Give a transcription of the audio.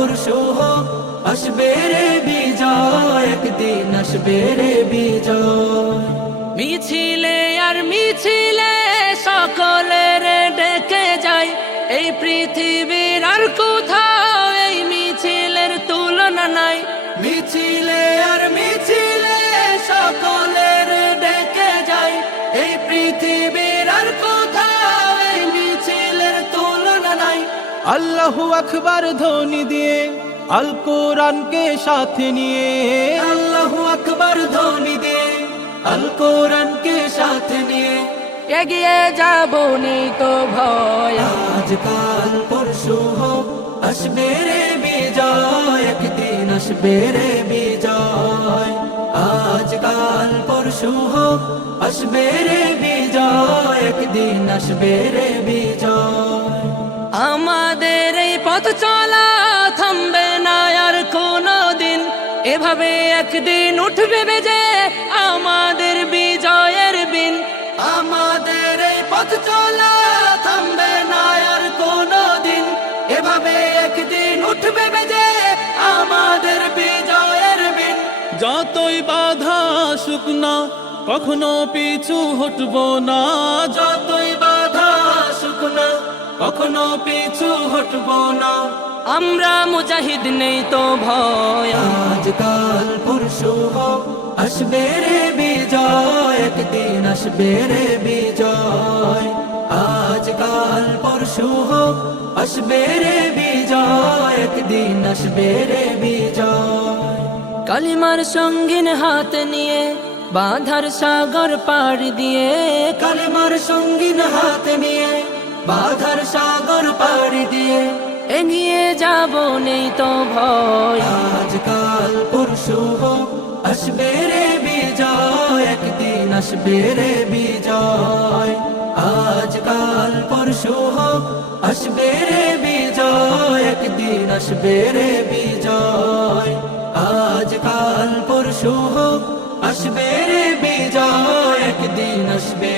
পরশু হোক, আসবে রে বিজয়, একদিন আসবে রে বিজয়। মিছিলে আর মিছিলে সকলের ডেকে যায়, এই পৃথিবীর আর কোথাও এই মিছিলের তুলনা নাই। মিছিলে আর মিছিলে সকলের ডেকে যায়, এই পৃথিবীর আর কোথাও এই মিছিলের তুলনা নাই। আল্লাহু আকবার ধ্বনি দিয়ে আল কোরআনকে সাথে নিয়ে, আল্লাহু আকবার ধ্বনি দিয়ে আল কোরআনকে সাথে নিয়ে এগিয়ে যাব নেই তো ভয়। আজকাল পরশু হোক, আসবে রে বিজয়, একদিন আসবে রে বিজয়। আজকাল পরশু হোক, আসবে রে বিজয়, একদিন আসবে রে বিজয়। আমাদের এই পথ চলা থামবে না আর কোনো দিন, এভাবে একদিন উঠবে বেজে আমাদের বিজয়ের বিন। আমাদের এই পথ চলা থামবে না আর কোনো দিন, এভাবে একদিন উঠবে বেজে আমাদের বিজয়ের বিন। যতই বাধা আসুক না কখনো পিছু হটব না, যতই বাধা আসুক না কখনো পিছু হটব না। আমরা মুজাহিদ নেই তো ভয়। আজকাল পরশু হোক, আসবে রে বিজয়, একদিন আসবে রে বিজয়। আজকাল পরশু হোক, আসবে রে বিজয়, একদিন আসবে রে বিজয়। কালিমার সঙ্গীন হাত নিয়ে বাধার সাগর পাড়ি দিয়ে, কালেমার সঙ্গীন হাত নিয়ে বাধার সাগর পাড়ি দিয়ে এগিয়ে যাব নেই তো ভয়। আজকাল পরশু হোক, আসবে রে বিজয়, একদিন আসবে রে বিজয়। আজকাল পরশু হোক, আসবে রে বিজয়, একদিন আসবে রে বিজয়। আজকাল পরশু হোক, আসবে রে বিজয়, একদিন আসবে